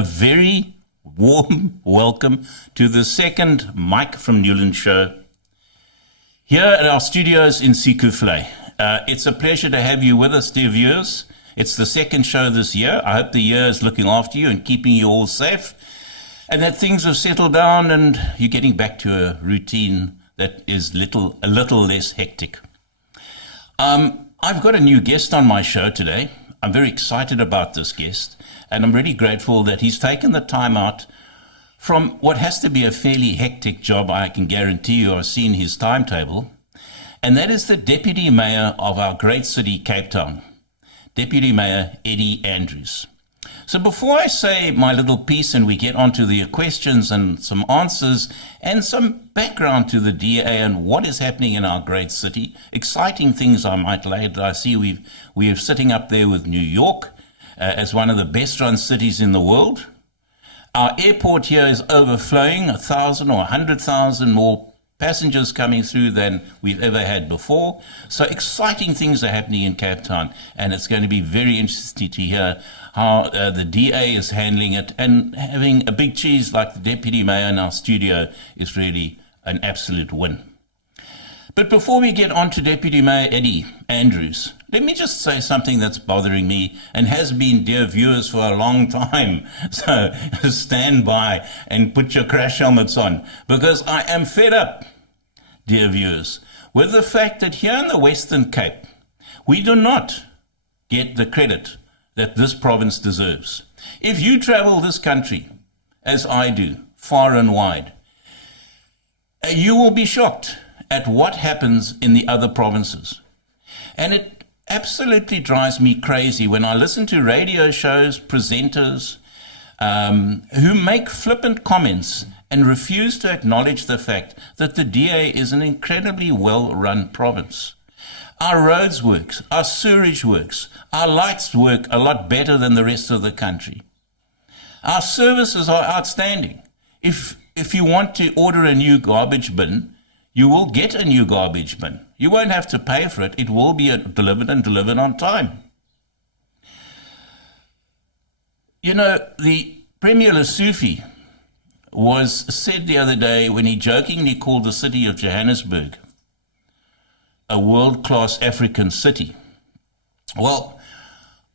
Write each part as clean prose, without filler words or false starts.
a very warm welcome to the second Mike from NEWLANDS show here at our studios in Sikufle. It's a pleasure to have you with us, dear viewers. It's the second show this year. I hope the year is looking after you and keeping you all safe, and that things have settled down and you're getting back to a routine that is a little less hectic. I've got a new guest on my show today. I'm very excited about this guest, and I'm really grateful that he's taken the time out from what has to be a fairly hectic job. I can guarantee you I've seen his timetable, and that is the Deputy Mayor of our great city, Cape Town, Deputy Mayor Eddie Andrews. So before I say my little piece and we get onto the questions and some answers and some background to the DA and what is happening in our great city, exciting things I might lay. I see we're sitting up there with New York as one of the best run cities in the world. Our airport here is overflowing, 1,000 or 100,000 more passengers coming through than we've ever had before. So exciting things are happening in Cape Town, and it's going to be very interesting to hear how the DA is handling it, and having a big cheese like the Deputy Mayor in our studio is really an absolute win. But before we get on to Deputy Mayor Eddie Andrews, let me just say something that's bothering me and has been, dear viewers, for a long time. So stand by and put your crash helmets on, because I am fed up, dear viewers, with the fact that here in the Western Cape, we do not get the credit that this province deserves. If you travel this country, as I do, far and wide, you will be shocked at what happens in the other provinces. And it absolutely drives me crazy when I listen to radio shows, presenters, who make flippant comments and refuse to acknowledge the fact that the DA is an incredibly well-run province. Our roads work, our sewage works, our lights work a lot better than the rest of the country. Our services are outstanding. If you want to order a new garbage bin, you will get a new garbage bin. You won't have to pay for it. It will be delivered and delivered on time. You know, the Premier Lesotho was said the other day when he jokingly called the city of Johannesburg a world-class African city. Well,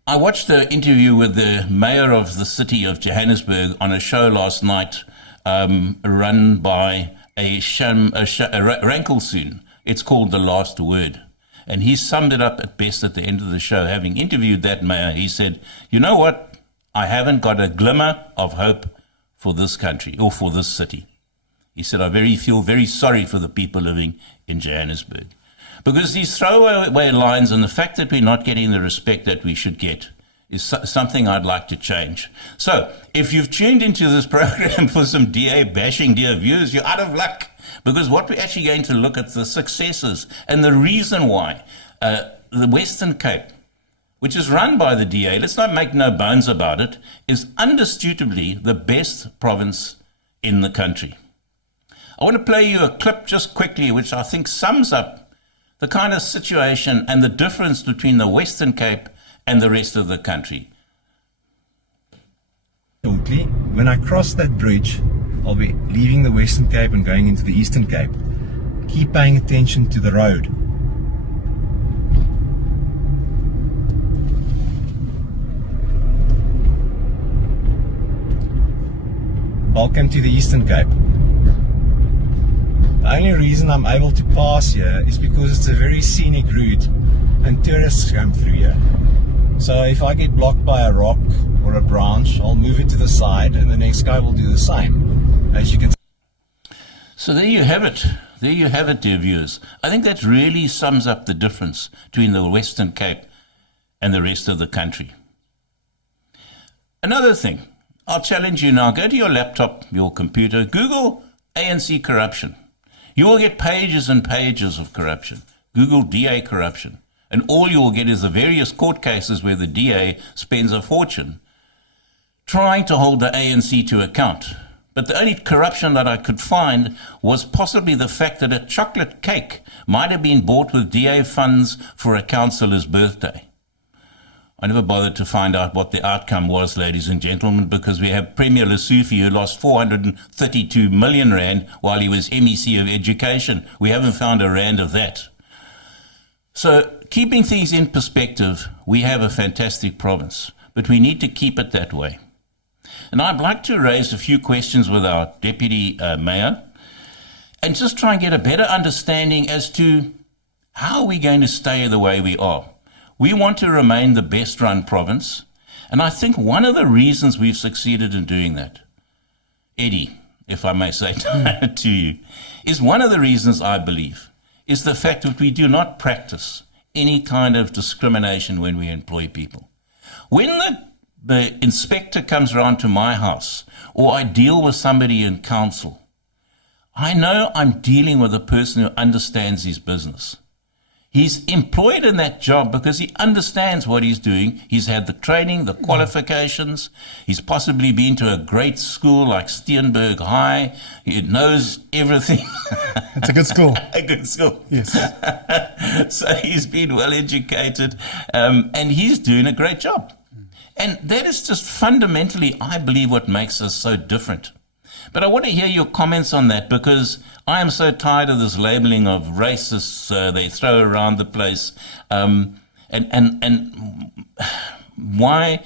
I watched the interview with the mayor of the city of Johannesburg on a show last night run by Rankelsoon. It's called The Last Word. And he summed it up at best at the end of the show. Having interviewed that mayor, he said, you know what? I haven't got a glimmer of hope for this country or for this city. He said, I feel very sorry for the people living in Johannesburg. Because these throwaway lines and the fact that we're not getting the respect that we should get is something I'd like to change. So if you've tuned into this program for some DA bashing, dear viewers, you're out of luck, because what we're actually going to look at the successes and the reason why the Western Cape, which is run by the DA, let's not make no bones about it, is indisputably the best province in the country. I want to play you a clip just quickly, which I think sums up the kind of situation and the difference between the Western Cape and the rest of the country. When I cross that bridge, I'll be leaving the Western Cape and going into the Eastern Cape. Keep paying attention to the road. Welcome to the Eastern Cape. The only reason I'm able to pass here is because it's a very scenic route and tourists come through here. So if I get blocked by a rock or a branch, I'll move it to the side and the next guy will do the same. As you can see. So there you have it. There you have it, dear viewers. I think that really sums up the difference between the Western Cape and the rest of the country. Another thing, I'll challenge you now. Go to your laptop, your computer, Google ANC corruption. You will get pages and pages of corruption. Google DA corruption. And all you will get is the various court cases where the DA spends a fortune trying to hold the ANC to account. But the only corruption that I could find was possibly the fact that a chocolate cake might have been bought with DA funds for a councillor's birthday. I never bothered to find out what the outcome was, ladies and gentlemen, because we have Premier Lessufi who lost 432 million rand while he was MEC of Education. We haven't found a rand of that. So keeping things in perspective, we have a fantastic province, but we need to keep it that way. And I'd like to raise a few questions with our Deputy Mayor and just try and get a better understanding as to how are we going to stay the way we are. We want to remain the best run province, and I think one of the reasons we've succeeded in doing that, Eddie, if I may say to you, is one of the reasons I believe is the fact that we do not practice any kind of discrimination when we employ people. When the inspector comes around to my house, or I deal with somebody in council, I know I'm dealing with a person who understands his business. He's employed in that job because he understands what he's doing. He's had the training, the qualifications. He's possibly been to a great school like Steenberg High. He knows everything. It's a good school. A good school. Yes. So he's been well educated, and he's doing a great job. And that is just fundamentally, I believe, what makes us so different. But I want to hear your comments on that, because I am so tired of this labeling of racists they throw around the place. And why,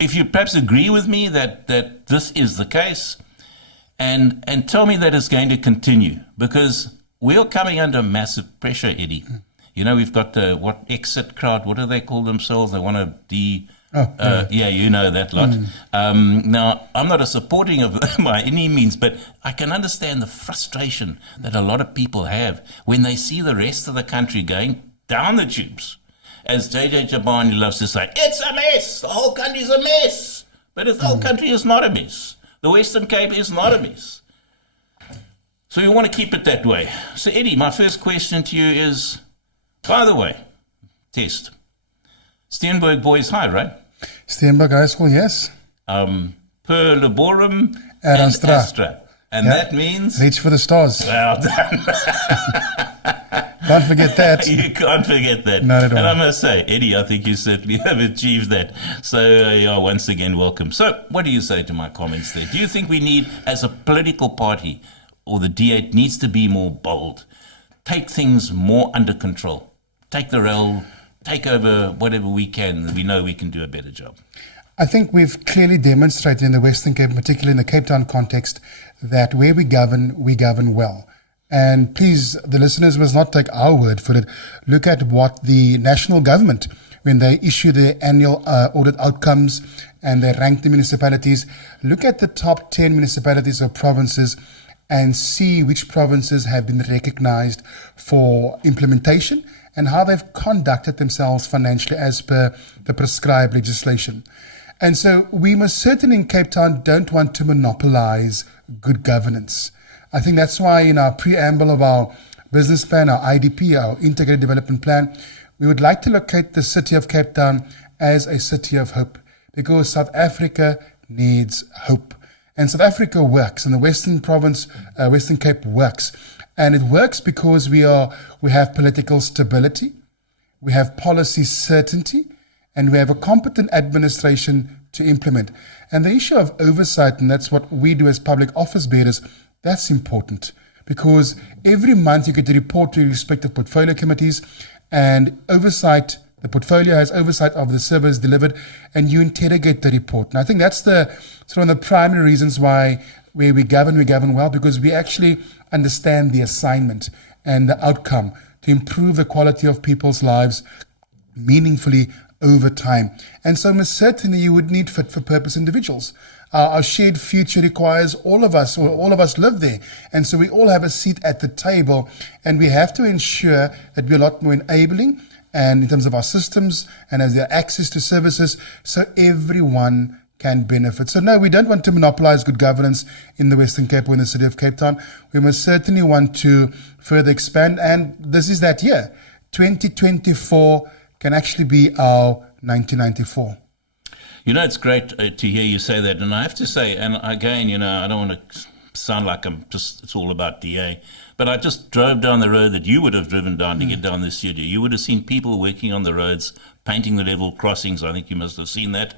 if you perhaps agree with me that this is the case, and tell me that it's going to continue, because we're coming under massive pressure, Eddie. You know, we've got the exit crowd. What do they call themselves? They want to yeah, you know that lot. Now, I'm not a supporting of them by any means, but I can understand the frustration that a lot of people have when they see the rest of the country going down the tubes. As JJ Jabani loves to say, it's a mess. The whole country's a mess. But the whole country is not a mess. The Western Cape is not a mess. So we want to keep it that way. So, Eddie, my first question to you is, by the way, test. Steenberg Boys High, right? Steenberg High School, yes. Per Laborum and Astra. And that means? Reach for the stars. Well done. Can't forget that. You can't forget that. Not at all. And I must say, Eddie, I think you certainly have achieved that. So you are once again welcome. So what do you say to my comments there? Do you think we need, as a political party, or the D8 needs to be more bold, take things more under control, take the rail, take over whatever we can? We know we can do a better job. I think we've clearly demonstrated in the Western Cape, particularly in the Cape Town context, that where we govern well. And please, the listeners must not take our word for it. Look at what the national government, when they issue their annual audit outcomes and they rank the municipalities, look at the top 10 municipalities or provinces and see which provinces have been recognized for implementation and how they've conducted themselves financially as per the prescribed legislation. And so we must certainly in Cape Town don't want to monopolize good governance. I think that's why in our preamble of our business plan, our IDP, our Integrated Development Plan, we would like to locate the city of Cape Town as a city of hope, because South Africa needs hope. And South Africa works, and the Western Province, Western Cape works. And it works because we have political stability, we have policy certainty, and we have a competent administration to implement. And the issue of oversight, and that's what we do as public office bearers, that's important, because every month you get a report to your respective portfolio committees, and oversight, the portfolio has oversight of the service delivered, and you interrogate the report. And I think that's one of the primary reasons why where we govern well, because we actually understand the assignment and the outcome to improve the quality of people's lives meaningfully over time. And so most certainly you would need fit for purpose individuals. Our shared future requires all of us live there. And so we all have a seat at the table, and we have to ensure that we're a lot more enabling and in terms of our systems and as their access to services, so everyone can benefit. So no, we don't want to monopolize good governance in the Western Cape or in the city of Cape Town. We must certainly want to further expand, and this is that year. 2024 can actually be our 1994. You know, it's great to hear you say that. And I have to say, and again, you know, I don't want to sound like it's all about DA. But I just drove down the road that you would have driven down to get down the studio. You would have seen people working on the roads, painting the level crossings. I think you must have seen that.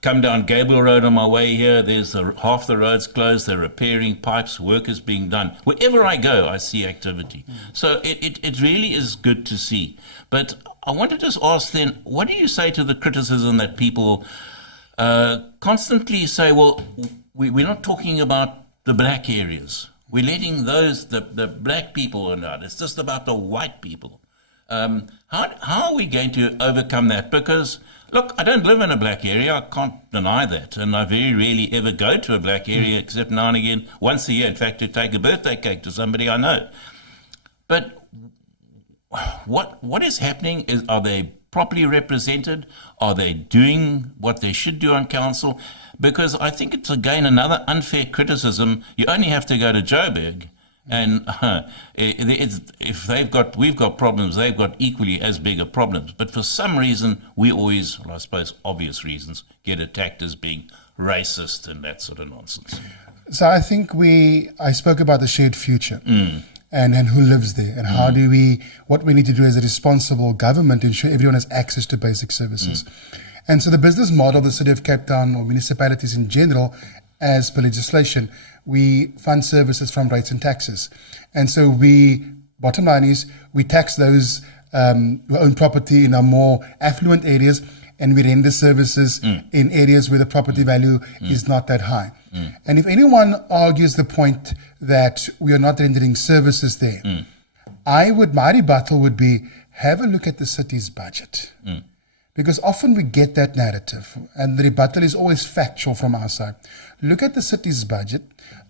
Come down Gabriel Road on my way here. There's half the roads closed. They're repairing pipes. Work is being done. Wherever I go, I see activity. So it really is good to see. But I want to just ask then, what do you say to the criticism that people constantly say, well, we're not talking about the black areas. We're letting the black people out. It's just about the white people. How are we going to overcome that? Because, look, I don't live in a black area. I can't deny that. And I very rarely ever go to a black area except now and again, once a year, in fact, to take a birthday cake to somebody I know. But what is happening? Are they properly represented? Are they doing what they should do on council? Because I think it's, again, another unfair criticism. You only have to go to Joburg, and if we've got problems, they've got equally as big a problems. But for some reason, we always, well, I suppose obvious reasons, get attacked as being racist and that sort of nonsense. So I think I spoke about the shared future. And who lives there, and how do what we need to do as a responsible government to ensure everyone has access to basic services. And so the business model of the City of Cape Town, or municipalities in general, as per legislation, we fund services from rates and taxes. And so bottom line is, we tax those who own property in our more affluent areas, and we render services in areas where the property value is not that high. And if anyone argues the point that we are not rendering services there, my rebuttal would be, have a look at the city's budget. Because often we get that narrative, and the rebuttal is always factual from our side. Look at the city's budget.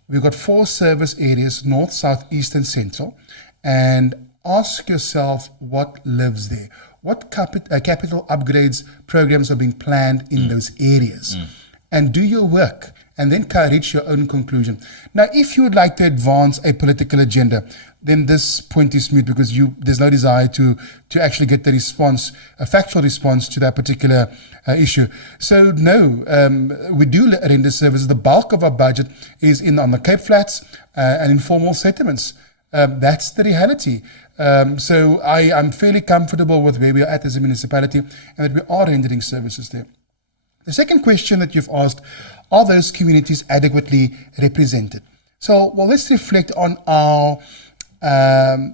We've got 4 service areas, north, south, east, and central, and ask yourself what lives there. What capital upgrades programs are being planned in those areas? And do your work, and then reach your own conclusion. Now, if you would like to advance a political agenda, then this point is moot, because there's no desire to actually get the response, a factual response to that particular issue. So no, we do render services. The bulk of our budget is on the Cape Flats and informal settlements. That's the reality. So I'm fairly comfortable with where we are at as a municipality, and that we are rendering services there. The second question that you've asked, are those communities adequately represented? So, well, let's reflect on our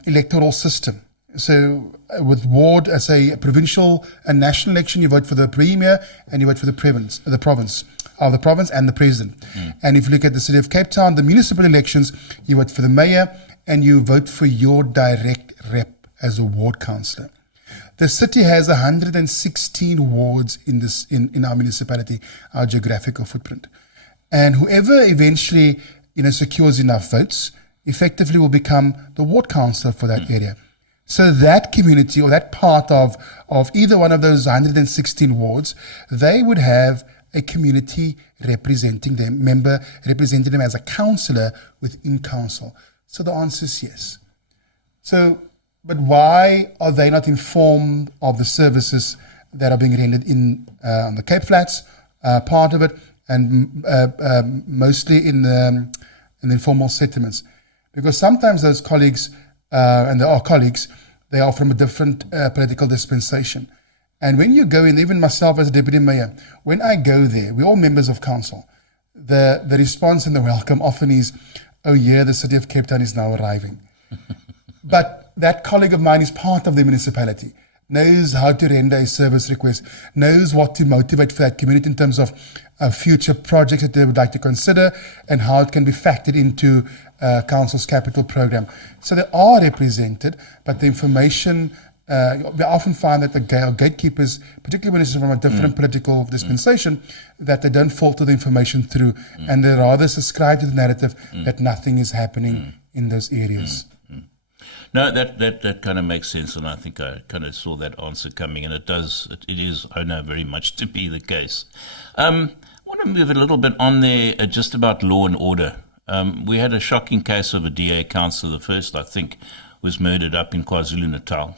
electoral system. So with ward, as a provincial and national election, you vote for the premier and you vote for the province and the president. And if you look at the City of Cape Town, the municipal elections, you vote for the mayor and you vote for your direct rep as a ward councillor. The city has 116 wards in our municipality, our geographical footprint. And whoever eventually secures enough votes effectively will become the ward councillor for that area. So that community, or that part of either one of those 116 wards, they would have a community representing them, member representing them as a councillor within council. So the answer is yes. But why are they not informed of the services that are being rendered on the Cape Flats, part of it, and mostly in the informal settlements? Because sometimes those colleagues, and there are colleagues, they are from a different political dispensation. And when you go in, even myself as a deputy mayor, when I go there, we're all members of council. The response and the welcome often is, oh yeah, the City of Cape Town is now arriving. But that colleague of mine is part of the municipality, knows how to render a service request, knows what to motivate for that community in terms of future projects that they would like to consider, and how it can be factored into council's capital program. So they are represented, but the information, we often find that the gatekeepers, particularly when it's from a different political dispensation, that they don't filter the information through, and they rather subscribe to the narrative that nothing is happening in those areas. No, that kind of makes sense, and I think I kind of saw that answer coming, and it is, I know, very much to be the case. I want to move a little bit on there just about law and order. We had a shocking case of a DA councillor, the first, I think, was murdered up in KwaZulu-Natal.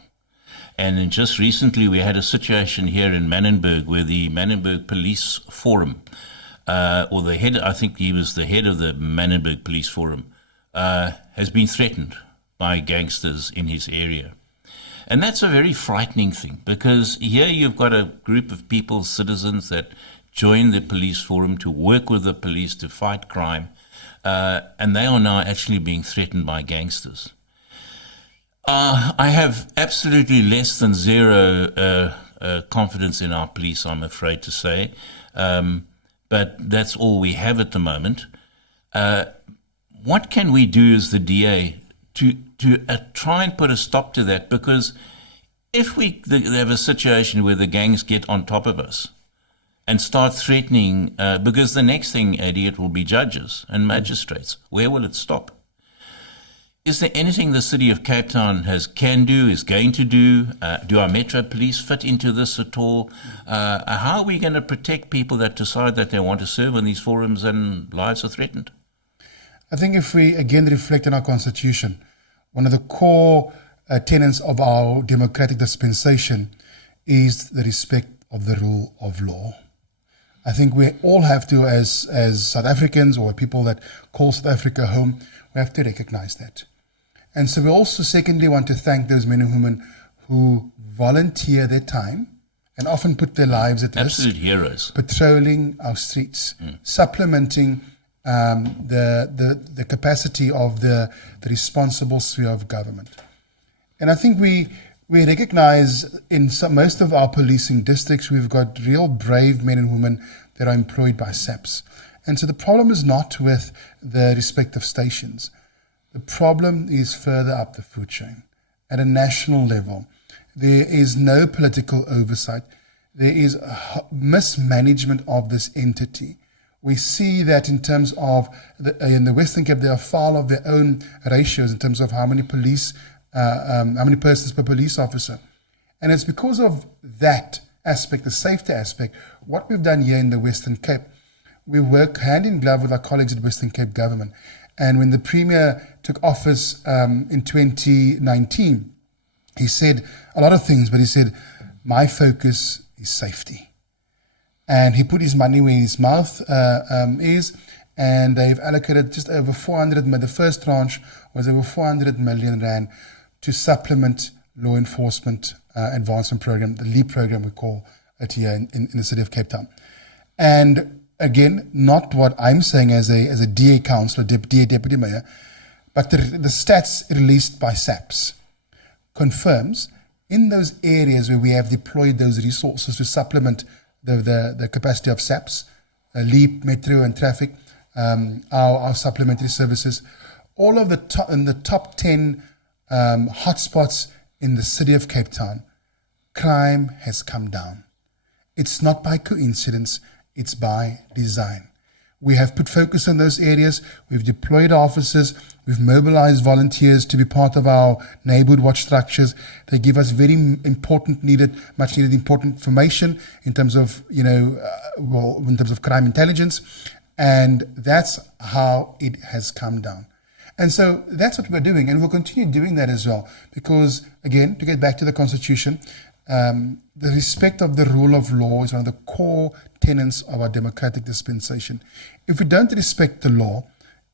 And then just recently we had a situation here in Manenberg where the Manenberg Police Forum or the head, I think he was the head of the Manenberg Police Forum, has been threatened by gangsters in his area. And that's a very frightening thing, because here you've got a group of people, citizens, that join the police forum to work with the police to fight crime, and they are now actually being threatened by gangsters. I have absolutely less than zero confidence in our police, I'm afraid to say, but that's all we have at the moment. What can we do as the DA to try and put a stop to that? Because if we have a situation where the gangs get on top of us and start threatening, because the next thing, Eddie, it will be judges and magistrates. Where will it stop? Is there anything the City of Cape Town can do, is going to do? Do our Metro Police fit into this at all? How are we going to protect people that decide that they want to serve in these forums and lives are threatened? I think if we again reflect on our Constitution, one of the core tenets of our democratic dispensation is the respect of the rule of law. I think we all have to, as South Africans or people that call South Africa home, we have to recognize that. And so we also secondly want to thank those men and women who volunteer their time and often put their lives at risk. Absolute heroes. Patrolling our streets, supplementing the capacity of the responsible sphere of government. And I think we recognize in most of our policing districts, we've got real brave men and women that are employed by SAPS. And so the problem is not with the respective stations. The problem is further up the food chain. At a national level, there is no political oversight. There is mismanagement of this entity. We see that in terms of, in the Western Cape, they are foul of their own ratios in terms of how many persons per police officer. And it's because of that aspect, the safety aspect, what we've done here in the Western Cape, we work hand in glove with our colleagues at Western Cape Government. And when the Premier took office in 2019, he said a lot of things, but he said, my focus is safety. And he put his money where his mouth is, and they've allocated just over 400 million. The first tranche was over 400 million rand to supplement law enforcement advancement program, the LEAP program we call it here in the city of Cape Town. And again, not what I'm saying as a DA councillor, DA deputy mayor, but the stats released by SAPS confirms in those areas where we have deployed those resources to supplement the capacity of SAPS, LEAP, Metro and traffic, our supplementary services, all of in the top 10 hotspots in the city of Cape Town, crime has come down. It's not by coincidence, it's by design. We have put focus on those areas. We've deployed officers. We've mobilized volunteers to be part of our neighborhood watch structures. They give us very important, much needed important information in terms of, in terms of crime intelligence. And that's how it has come down. And so that's what we're doing. And we'll continue doing that as well. Because, again, to get back to the Constitution, the respect of the rule of law is one of the core tenets of our democratic dispensation. If we don't respect the law,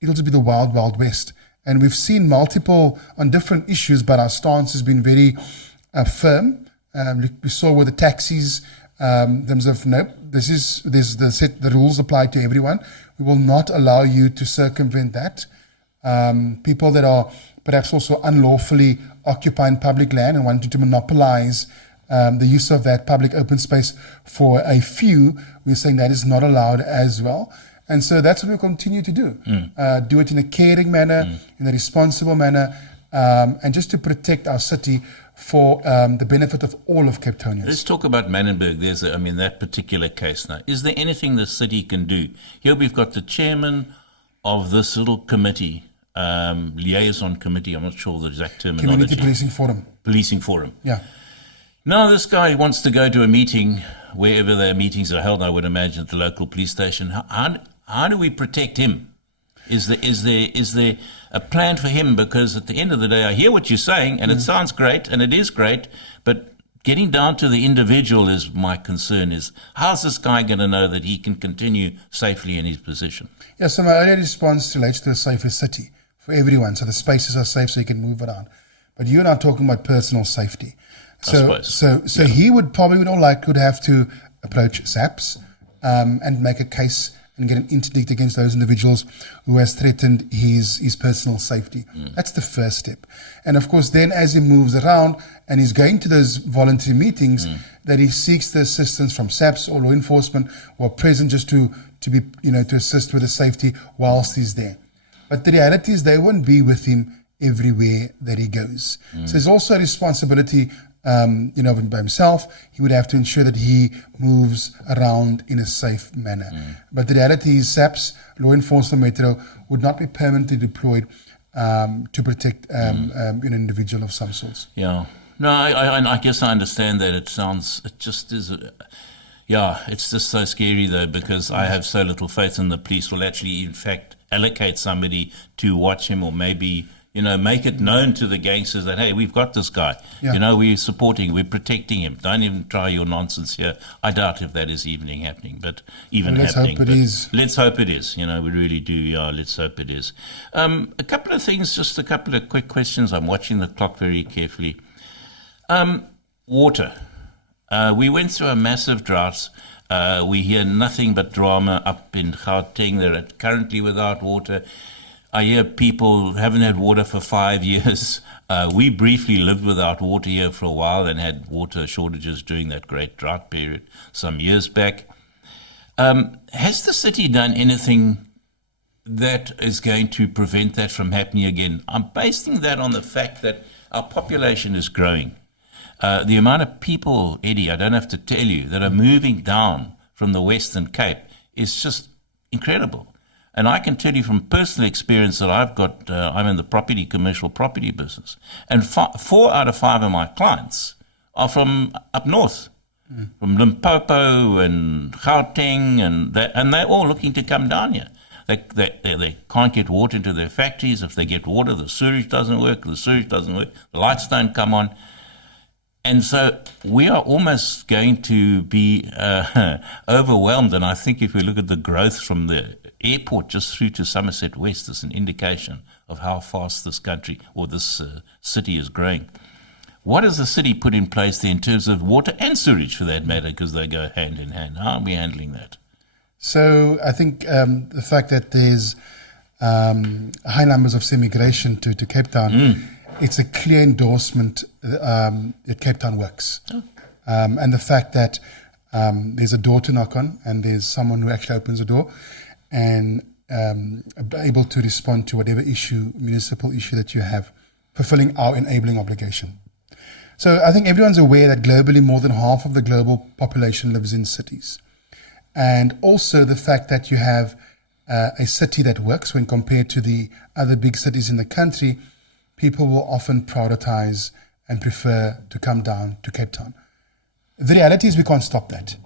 it'll just be the wild, wild west. And we've seen multiple on different issues, but our stance has been very firm. We saw with the taxis, in terms of, no, the rules apply to everyone. We will not allow you to circumvent that. People that are perhaps also unlawfully occupying public land and wanting to monopolize the use of that public open space for a few, we're saying that is not allowed as well. And so that's what we'll continue to do. Do it in a caring manner, in a responsible manner, and just to protect our city for the benefit of all of Cape Townians. Let's talk about Manenberg. That particular case now. Is there anything the city can do? Here we've got the chairman of this little committee, liaison committee, I'm not sure the exact terminology. Community Policing Forum. Policing Forum. Yeah. Now this guy wants to go to a meeting, wherever their meetings are held, I would imagine at the local police station. How do we protect him? Is there a plan for him? Because at the end of the day, I hear what you're saying, and it sounds great, and it is great, but getting down to the individual is my concern. Is how's this guy going to know that he can continue safely in his position? Yeah, so my earlier response relates to a safer city for everyone. So the spaces are safe so you can move around. But you and I are talking about personal safety. So he would have to approach SAPS and make a case and get an interdict against those individuals who has threatened his personal safety. That's the first step. And of course, then as he moves around and he's going to those voluntary meetings, that he seeks the assistance from SAPS or law enforcement who are present just to assist with the safety whilst he's there. But the reality is they won't be with him everywhere that he goes. So there's also a responsibility by himself. He would have to ensure that he moves around in a safe manner. But the reality is SAPS, law enforcement metro, would not be permanently deployed to protect an individual of some sorts. Yeah. No, I guess I understand that. It's just so scary though, because I have so little faith in the police will actually, in fact, allocate somebody to watch him, or maybe make it known to the gangsters that, hey, we've got this guy. Yeah. We're supporting, we're protecting him. Don't even try your nonsense here. I doubt if that is happening, but let's hope it is. Let's hope it is. We really do. Yeah, let's hope it is. A couple of things, just a couple of quick questions. I'm watching the clock very carefully. Water. We went through a massive drought. We hear nothing but drama up in Gauteng. They're currently without water. I hear people haven't had water for 5 years. We briefly lived without water here for a while and had water shortages during that great drought period some years back. Has the city done anything that is going to prevent that from happening again? I'm basing that on the fact that our population is growing. The amount of people, Eddie, I don't have to tell you, that are moving down from the Western Cape is just incredible. And I can tell you from personal experience that I've got, I'm in the commercial property business. And 4 out of 5 of my clients are from up north, from Limpopo and Gauteng, and they're all looking to come down here. They can't get water into their factories. If they get water, the sewage doesn't work, the lights don't come on. And so we are almost going to be overwhelmed. And I think if we look at the growth from the airport just through to Somerset West, is an indication of how fast this country or this city is growing. What has the city put in place there in terms of water and sewage, for that matter, because they go hand in hand? How are we handling that? So I think the fact that there's high numbers of immigration to Cape Town, it's a clear endorsement that Cape Town works. And the fact that there's a door to knock on and there's someone who actually opens the door and able to respond to whatever municipal issue that you have, fulfilling our enabling obligation. So I think everyone's aware that globally more than half of the global population lives in cities. And also the fact that you have a city that works when compared to the other big cities in the country, people will often prioritize and prefer to come down to Cape Town. The reality is we can't stop that.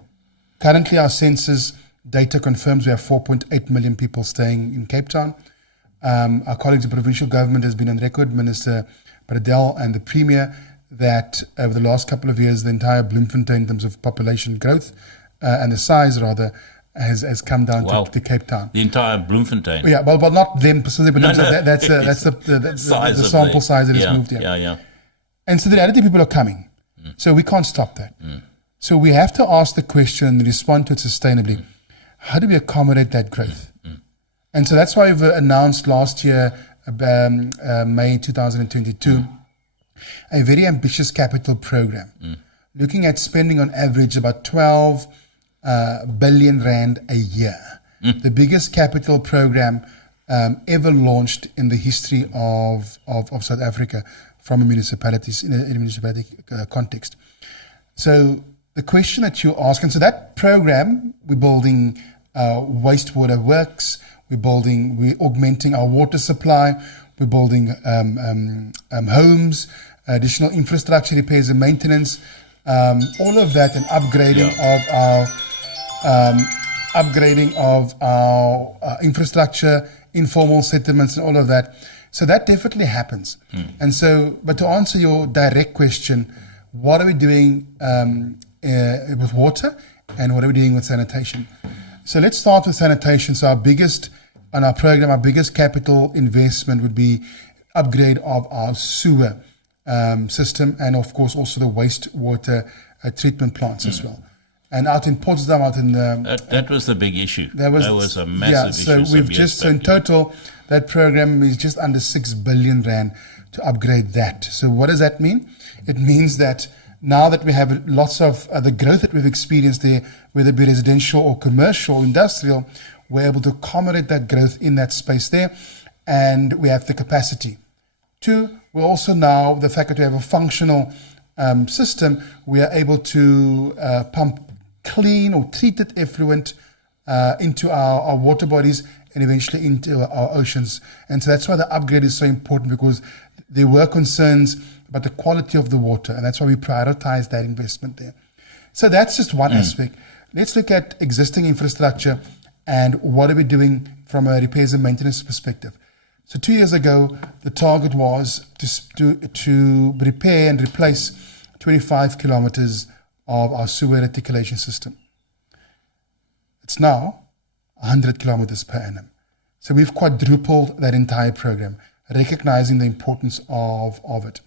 Currently our census data confirms we have 4.8 million people staying in Cape Town. Our colleagues in provincial government has been on record, Minister Bradell and the Premier, that over the last couple of years, the entire Bloemfontein in terms of population growth and the size rather has come down to Cape Town. The entire Bloemfontein? Yeah, but not them specifically, but that's the sample size that has moved here. Yeah. And so the reality, people are coming. So we can't stop that. So we have to ask the question and respond to it sustainably. How do we accommodate that growth? And so that's why we've announced last year, May 2022, a very ambitious capital program, looking at spending on average about 12 billion rand a year. The biggest capital program ever launched in the history of South Africa from a municipality context. So the question that you ask, and so that program, we're building wastewater works, we're augmenting our water supply, we're building homes, additional infrastructure repairs and maintenance, all of that, and upgrading of our infrastructure, informal settlements, and all of that. So that definitely happens. And so, but to answer your direct question, what are we doing with water, and what are we doing with sanitation? So let's start with sanitation. So our biggest capital investment would be upgrade of our sewer system, and of course also the wastewater treatment plants as well. And out in Potsdam, out in the... That was the big issue. That was a massive issue. So we've just, so in total, that program is just under 6 billion rand to upgrade that. So what does that mean? It means that now that we have lots of the growth that we've experienced there, whether it be residential or commercial, industrial, we're able to accommodate that growth in that space there, and we have the capacity. 2, we're also now, the fact that we have a functional system, we are able to pump clean or treated effluent into our water bodies and eventually into our oceans. And so that's why the upgrade is so important, because there were concerns about the quality of the water, and that's why we prioritize that investment there. So that's just one aspect. Let's look at existing infrastructure and what are we doing from a repairs and maintenance perspective. So 2 years ago, the target was to repair and replace 25 kilometers of our sewer reticulation system. It's now 100 kilometers per annum. So we've quadrupled that entire program, recognizing the importance of it.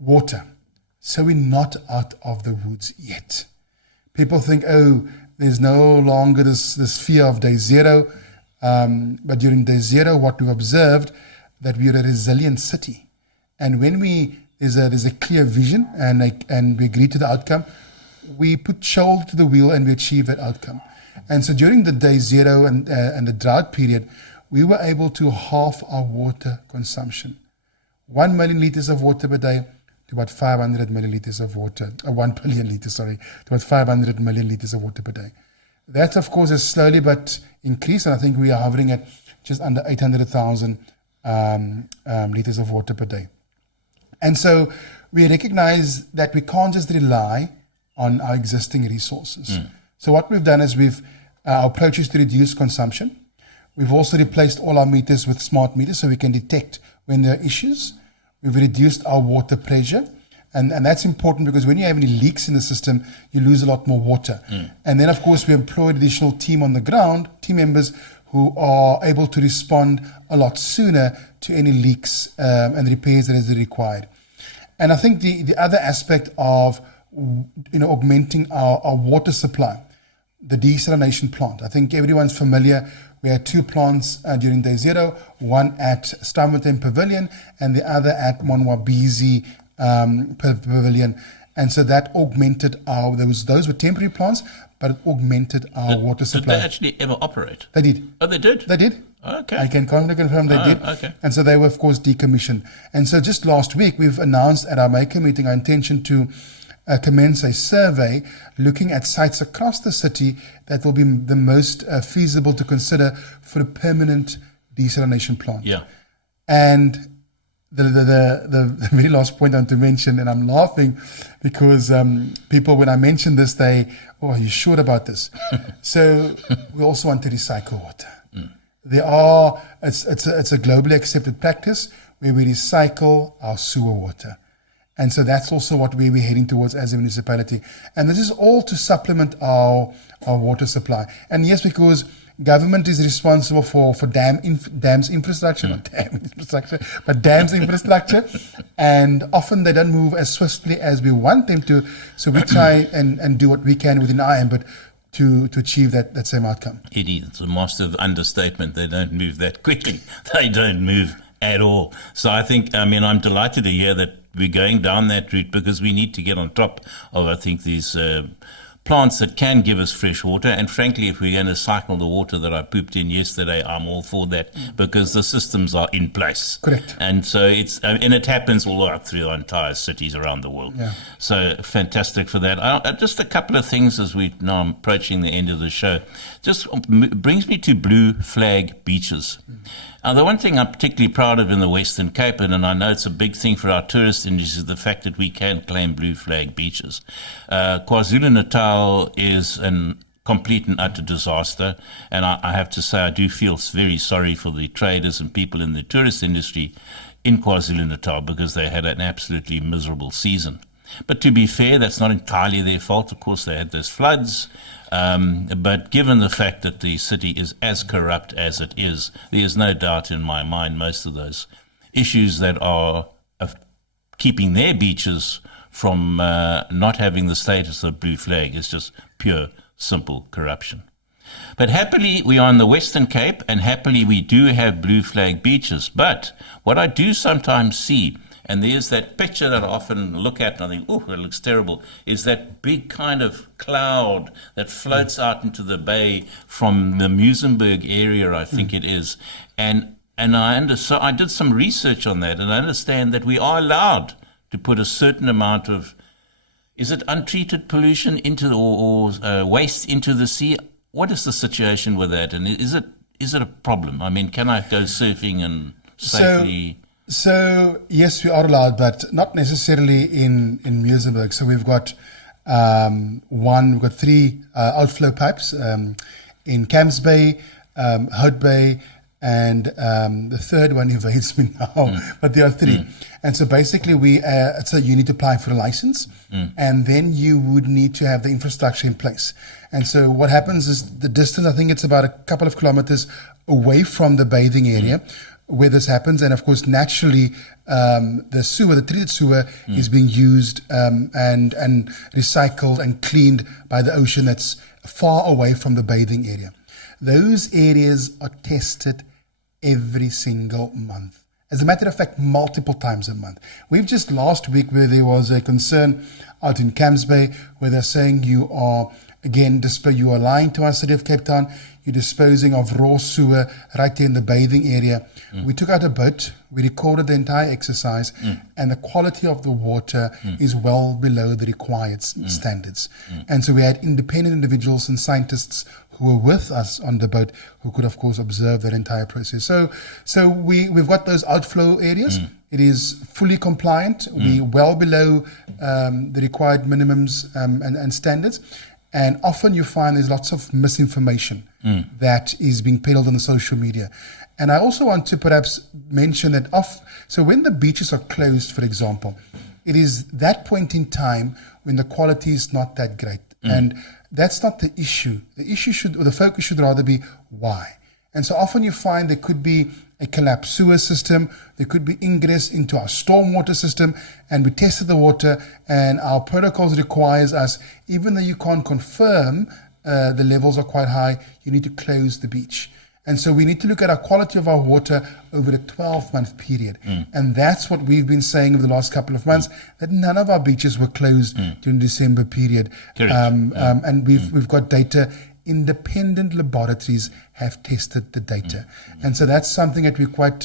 Water. So we're not out of the woods yet. People think, oh, there's no longer this fear of day zero. But during day zero, what we've observed, that we're a resilient city. And when there's a clear vision and we agree to the outcome, we put shoulder to the wheel and we achieve that outcome. And so during the day zero and the drought period, we were able to halve our water consumption. 1 million liters of water per day to about 500 milliliters of water, 1 billion liters, to about 500 million liters of water per day. That, of course, has slowly but increased, and I think we are hovering at just under 800,000 liters of water per day. And so we recognize that we can't just rely on our existing resources. So what we've done is our approach is to reduce consumption. We've also replaced all our meters with smart meters so we can detect when there are issues. We've reduced our water pressure. And that's important because when you have any leaks in the system, you lose a lot more water. And then, of course, we employed additional team on the ground, team members who are able to respond a lot sooner to any leaks and repairs that is required. And I think the other aspect of augmenting our water supply, the desalination plant. I think everyone's familiar. We had 2 plants during day zero, one at Stammerton Pavilion and the other at Monwabizi Pavilion. And so that augmented those were temporary plants, but it augmented our water supply. Did they actually ever operate? They did. Oh, they did? They did. Okay. I can confirm they did. Okay. And so they were, of course, decommissioned. And so just last week, we've announced at our maker meeting our intention to commence a survey looking at sites across the city that will be the most feasible to consider for a permanent desalination plant. Yeah. And the very last point I want to mention, and I'm laughing because people, when I mention this, are you sure about this? So we also want to recycle water. It's a globally accepted practice where we recycle our sewer water. And so that's also what we're heading towards as a municipality. And this is all to supplement our water supply. And yes, because government is responsible for dams infrastructure, not dam infrastructure, but dams infrastructure. And often they don't move as swiftly as we want them to. So we try and do what we can within our ambit to achieve that same outcome. Eddie, it's a master of understatement. They don't move that quickly. They don't move at all. So I'm delighted to hear that we're going down that route because we need to get on top of, I think, these plants that can give us fresh water. And frankly, if we're going to cycle the water that I pooped in yesterday, I'm all for that because the systems are in place. Correct. And so it happens all up through the entire cities around the world. Yeah. So fantastic for that. Just a couple of things as we now approaching the end of the show. Just brings me to blue flag beaches. Now, the one thing I'm particularly proud of in the Western Cape, and I know it's a big thing for our tourist industry, is the fact that we can claim blue flag beaches. KwaZulu-Natal is a complete and utter disaster, and I have to say I do feel very sorry for the traders and people in the tourist industry in KwaZulu-Natal because they had an absolutely miserable season. But to be fair, that's not entirely their fault. Of course, they had those floods. But given the fact that the city is as corrupt as it is, there is no doubt in my mind most of those issues that are keeping their beaches from not having the status of blue flag is just pure, simple corruption. But happily, we are in the Western Cape, and happily we do have blue flag beaches. But what I do sometimes see, and there's that picture that I often look at and I think, oh, that looks terrible, is that big kind of cloud that floats out into the bay from the Manenberg area, I think it is. And so I did some research on that, and I understand that we are allowed to put a certain amount of, is it untreated pollution into or waste into the sea? What is the situation with that, and is it a problem? I mean, can I go surfing and safely? So yes, we are allowed, but not necessarily in Manenberg. So we've got we've got 3 outflow pipes in Camps Bay, Hout Bay, and the third one evades me now, but there are 3. And so basically so you need to apply for a license, and then you would need to have the infrastructure in place. And so what happens is the distance, I think it's about a couple of kilometers away from the bathing area where this happens. And of course, naturally, the treated sewer is being used and recycled and cleaned by the ocean that's far away from the bathing area. Those areas are tested every single month. As a matter of fact, multiple times a month. We've just last week where there was a concern out in Camps Bay where they're saying you are lying to our city of Cape Town, you're disposing of raw sewer right there in the bathing area. We took out a boat, we recorded the entire exercise, and the quality of the water is well below the required standards. And so we had independent individuals and scientists who were with us on the boat who could, of course, observe that entire process. So we've got those outflow areas. It is fully compliant. We're well below the required minimums and standards. And often you find there's lots of misinformation that is being peddled on the social media. And I also want to perhaps mention that so when the beaches are closed, for example, it is that point in time when the quality is not that great. And that's not the issue. The focus should rather be why. And so often you find there could be a collapsed sewer system, there could be ingress into our stormwater system, and we tested the water, and our protocols requires us, even though you can't confirm the levels are quite high, you need to close the beach. And so we need to look at our quality of our water over a 12-month period. And that's what we've been saying over the last couple of months, that none of our beaches were closed during the December period. And we've got data. Independent laboratories have tested the data. And so that's something that we're quite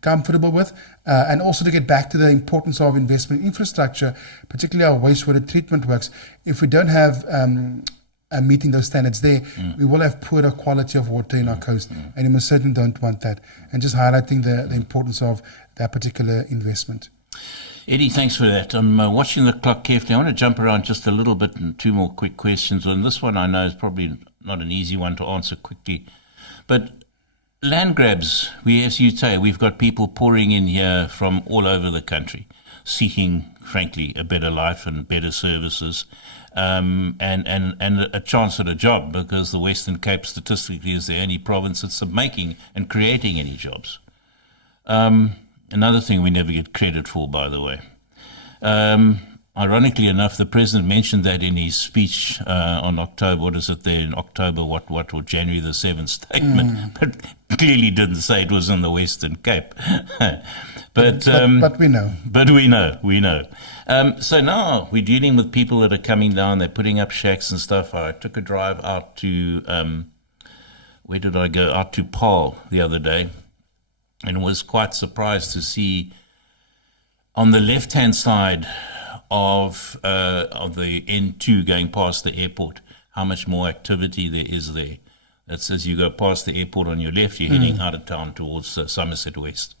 comfortable with. And also to get back to the importance of investment in infrastructure, particularly our wastewater treatment works. If we don't have meeting those standards there, we will have poorer quality of water in our coast. And we most certainly don't want that. And just highlighting the importance of that particular investment. Eddie, thanks for that. I'm watching the clock carefully. I want to jump around just a little bit and 2 more quick questions. And this one I know is probably not an easy one to answer quickly. But land grabs, as you say, we've got people pouring in here from all over the country, seeking, frankly, a better life and better services, and a chance at a job, because the Western Cape statistically is the only province that's making and creating any jobs. Another thing we never get credit for, by the way. Ironically enough, the president mentioned that in his speech on October, what is it there in October, or January the 7th statement, but clearly didn't say it was in the Western Cape. but we know. But we know. So now we're dealing with people that are coming down, they're putting up shacks and stuff. I took a drive out to, where did I go? Out to Paarl the other day, and was quite surprised to see on the left-hand side of the N2 going past the airport, how much more activity there is there. That's as you go past the airport on your left, you're heading out of town towards Somerset West.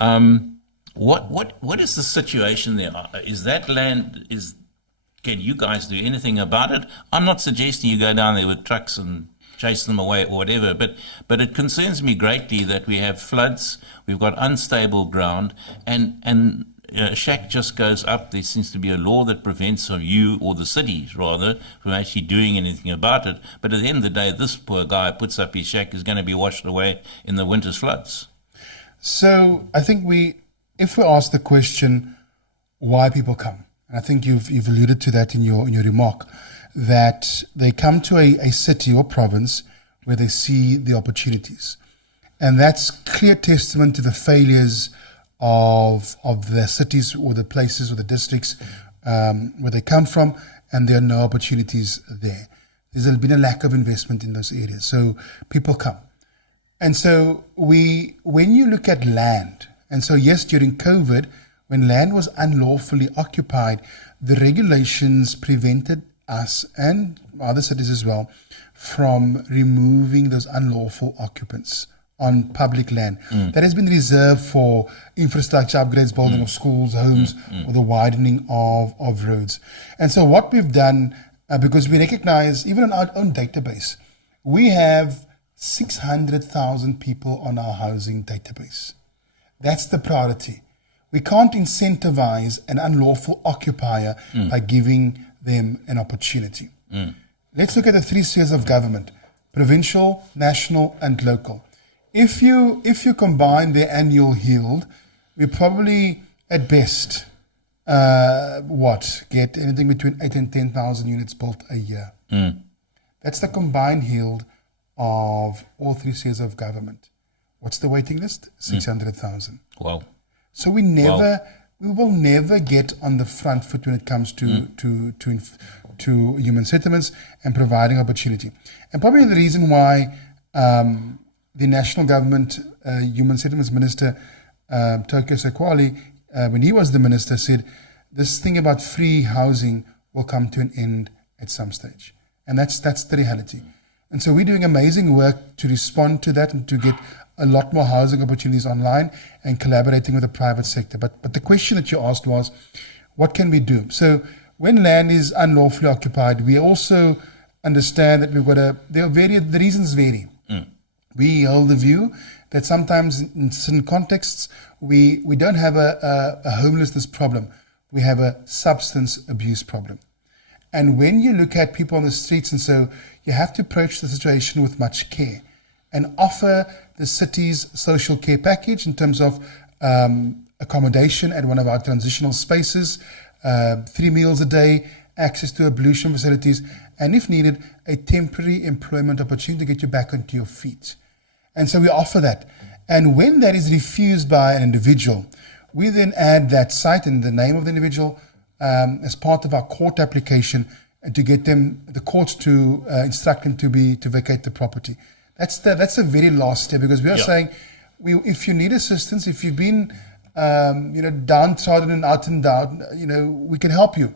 What is the situation there? Is that land, can you guys do anything about it? I'm not suggesting you go down there with trucks and chase them away or whatever, but it concerns me greatly that we have floods, we've got unstable ground, and a shack just goes up, there seems to be a law that prevents you, or the cities rather, from actually doing anything about it. But at the end of the day, this poor guy puts up his shack is going to be washed away in the winter's floods. So I think if we ask the question, why people come, and I think you've alluded to that in your remark, that they come to a city or province where they see the opportunities. And that's clear testament to the failures of the cities or the places or the districts where they come from, and there are no opportunities there. There's been a lack of investment in those areas. So people come. And so when you look at land, and so yes, during COVID, when land was unlawfully occupied, the regulations prevented us and other cities as well from removing those unlawful occupants on public land. That has been reserved for infrastructure upgrades, building of schools, homes, or the widening of roads. And so what we've done, because we recognize, even in our own database, we have 600,000 people on our housing database. That's the priority. We can't incentivize an unlawful occupier by giving them an opportunity. Let's look at the three spheres of government: provincial, national, and local. If you combine their annual yield, we probably at best get anything between 8 and 10,000 units built a year. That's the combined yield of all three spheres of government. What's the waiting list? 600,000. Wow. So we will never get on the front foot when it comes to human settlements and providing opportunity. And probably the reason why the national government human settlements minister, Tokyo Sekwali, when he was the minister, said this thing about free housing will come to an end at some stage. And that's the reality. And so we're doing amazing work to respond to that and to get a lot more housing opportunities online and collaborating with the private sector. But the question that you asked was, what can we do? So when land is unlawfully occupied, we also understand that the reasons vary. We hold the view that sometimes in certain contexts, we don't have a homelessness problem. We have a substance abuse problem. And when you look at people on the streets, and so you have to approach the situation with much care and offer the city's social care package in terms of accommodation at one of our transitional spaces, 3 meals a day, access to ablution facilities, and if needed, a temporary employment opportunity to get you back onto your feet. And so we offer that. And when that is refused by an individual, we then add that site and the name of the individual as part of our court application, and to get the courts to instruct them to vacate the property. That's the very last step, because we are saying, if you need assistance, if you've been downtrodden and out and down, we can help you,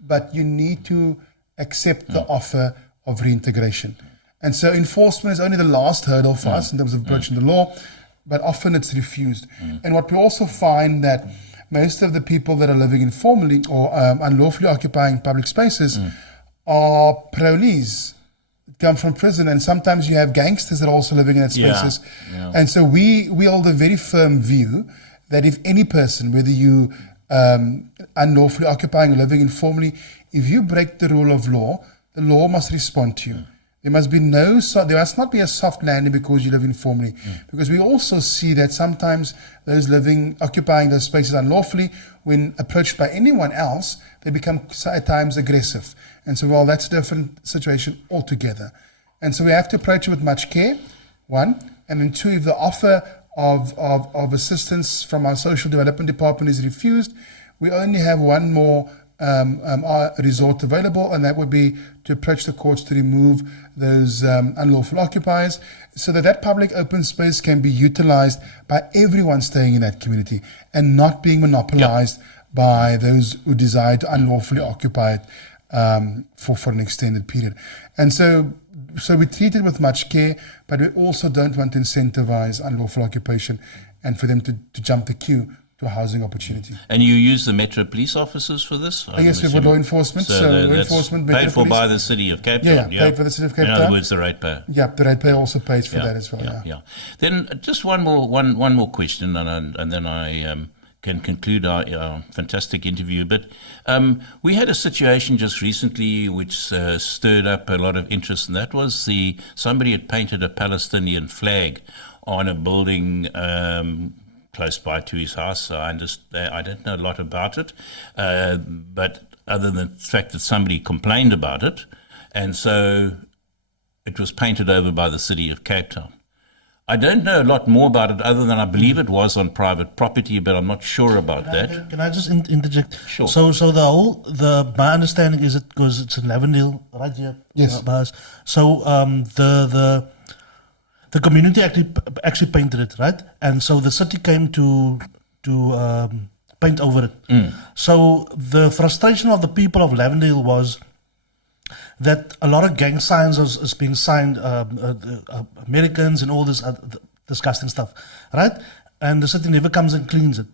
but you need to accept the offer of reintegration. And so enforcement is only the last hurdle for us in terms of approaching the law, but often it's refused. And what we also find that most of the people that are living informally or unlawfully occupying public spaces are parolees, come from prison, and sometimes you have gangsters that are also living in that spaces. And so we hold a very firm view that if any person, whether you unlawfully occupying or living informally, if you break the rule of law, the law must respond to you. There must not be a soft landing because you live informally, because we also see that sometimes those occupying those spaces unlawfully, when approached by anyone else, they become at times aggressive. And so, that's a different situation altogether. And so we have to approach it with much care, one, and then two, if the offer of assistance from our social development department is refused, we only have one more resort available, and that would be to approach the courts to remove those unlawful occupiers, so that public open space can be utilized by everyone staying in that community and not being monopolized by those who desire to unlawfully occupy it for an extended period. And so we treat it with much care, but we also don't want to incentivize unlawful occupation and for them to jump the queue to a housing opportunity. And you use the Metro Police officers for this? Yes, we've got law enforcement. So law enforcement, paid for by the City of Cape Town. Yeah, paid for the City of Cape Town. In other words, the ratepayer. Yeah, the ratepayer also pays for that as well. Then just one more question, and then I can conclude our fantastic interview. But we had a situation just recently which stirred up a lot of interest, and that was somebody had painted a Palestinian flag on a building close by to his house. So I don't know a lot about it, but other than the fact that somebody complained about it, and so it was painted over by the city of Cape Town. I don't know a lot more about it other than I believe it was on private property, but I'm not sure about that. Can I just interject? Sure. So my understanding is it because it's in Lavendale, right here. Yes. So the community actually painted it, right? And so the city came to paint over it. So the frustration of the people of Lavendale was that a lot of gang signs is being signed, Americans and all this disgusting stuff, right? And the city never comes and cleans it.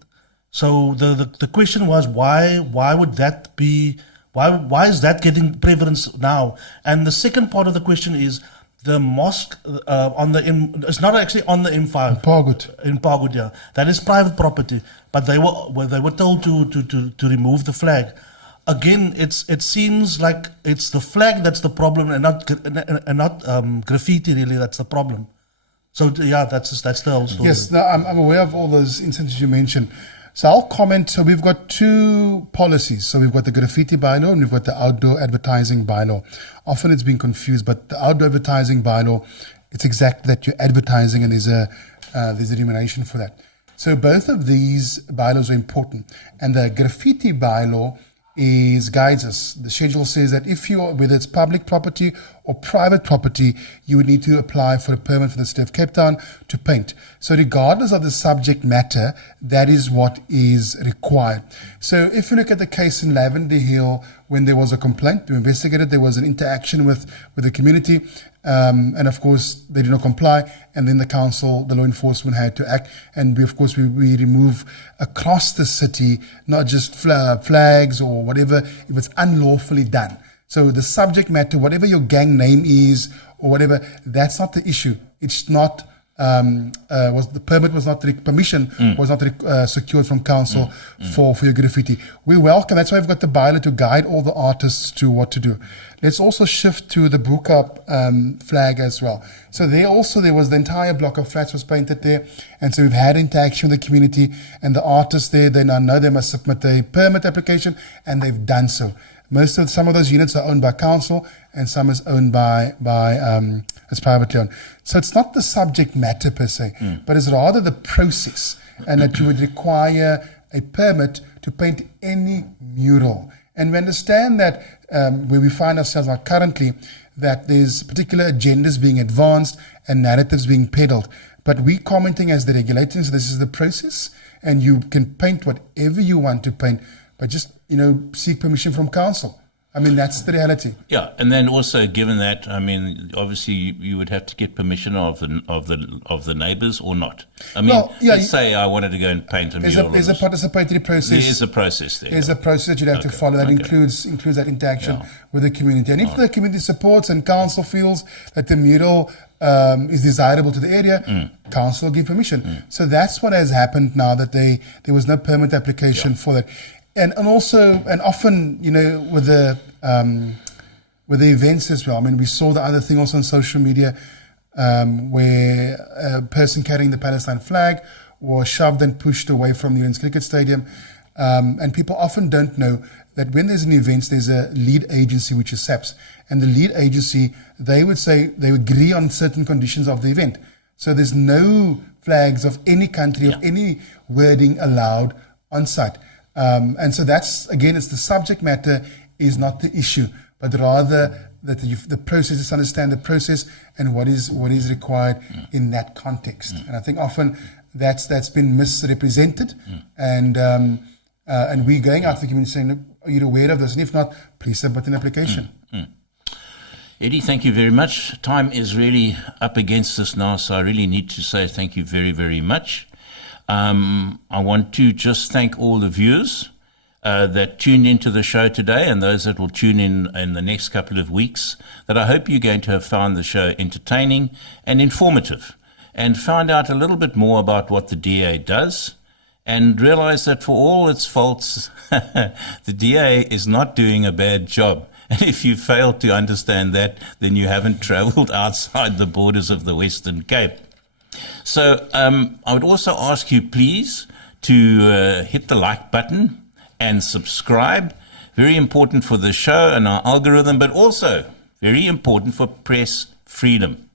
So the question was why would that be? Why is that getting prevalence now? And the second part of the question is the mosque it's not actually on the M5 in Pargoed, yeah. That is private property, but they were told to remove the flag. Again, it seems like it's the flag that's the problem, and not graffiti. Really, that's the problem. So yeah, that's the whole story. Yes, no, I'm aware of all those instances you mentioned. So I'll comment. So we've got two policies. So we've got the graffiti bylaw and we've got the outdoor advertising bylaw. Often it's been confused, but the outdoor advertising bylaw, it's exactly that you're advertising, and there's a remuneration for that. So both of these bylaws are important, and the graffiti bylaw guides us. The schedule says that whether it's public property or private property, you would need to apply for a permit from the city of Cape Town to paint. So regardless of the subject matter, that is what is required. So if you look at the case in Lavender Hill, when there was a complaint, we investigated, there was an interaction with the community, and of course they did not comply, and then the council, the law enforcement had to act, and we remove across the city, not just flags or whatever, if it's unlawfully done. So the subject matter, whatever your gang name is or whatever, that's not the issue. It's not the permit was not permission was not secured from council for your graffiti. We welcome. That's why we've got the bylaw to guide all the artists to what to do. Let's also shift to the Buka flag as well. So there was the entire block of flats was painted there, and so we've had interaction with the community and the artists there. They now know they must submit a permit application, and they've done so. Some of those units are owned by council, and some is owned by as privately owned. So it's not the subject matter per se, but it's rather the process, and that you would require a permit to paint any mural. And we understand that where we find ourselves now currently, that there's particular agendas being advanced and narratives being peddled. But we commenting as the regulators, this is the process, and you can paint whatever you want to paint, but just seek permission from council. I mean, that's the reality. Yeah, and then also given that, I mean, obviously you would have to get permission of the neighbours or not. I mean, let's say I wanted to go and paint a mural. There's a participatory process. There is a process there. There's a process that you'd have to follow that includes that interaction with the community. And if the community supports and council feels that the mural is desirable to the area, council will give permission. So that's what has happened now, that there was no permit application for that. And often, with the events as well. I mean, we saw the other thing also on social media, where a person carrying the Palestine flag was shoved and pushed away from the NEWLANDS Cricket Stadium. And people often don't know that when there's an event, there's a lead agency, which is SAPS. And the lead agency, they would say they agree on certain conditions of the event. So there's no flags of any country, of any wording allowed on site. And so that's, again, it's the subject matter is not the issue, but rather that the process is understand the process and what is required in that context. And I think often that's been misrepresented, and we're going out to the community saying, are you aware of this? And if not, please submit an application. Eddie, thank you very much. Time is really up against us now, so I really need to say thank you very, very much. I want to just thank all the viewers that tuned into the show today, and those that will tune in the next couple of weeks, that I hope you're going to have found the show entertaining and informative, and found out a little bit more about what the DA does, and realize that for all its faults, the DA is not doing a bad job. And if you fail to understand that, then you haven't traveled outside the borders of the Western Cape. So I would also ask you, please, to hit the like button and subscribe. Very important for the show and our algorithm, but also very important for press freedom.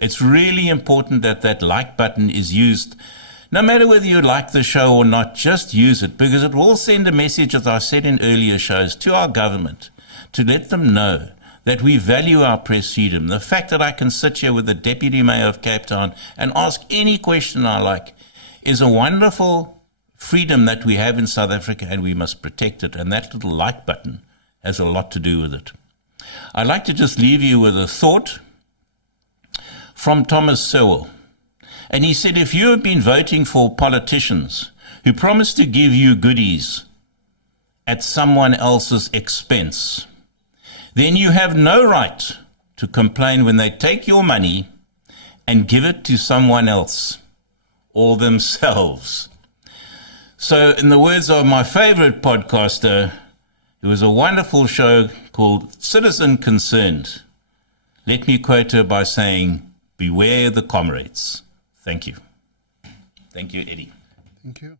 It's really important that that like button is used. No matter whether you like the show or not, just use it, because it will send a message, as I said in earlier shows, to our government to let them know that we value our press freedom. The fact that I can sit here with the Deputy Mayor of Cape Town and ask any question I like is a wonderful freedom that we have in South Africa, and we must protect it. And that little like button has a lot to do with it. I'd like to just leave you with a thought from Thomas Sowell. And he said, if you have been voting for politicians who promise to give you goodies at someone else's expense, then you have no right to complain when they take your money and give it to someone else or themselves. So in the words of my favorite podcaster, it was a wonderful show called Citizen Concerned. Let me quote her by saying, beware the comrades. Thank you. Thank you, Eddie. Thank you.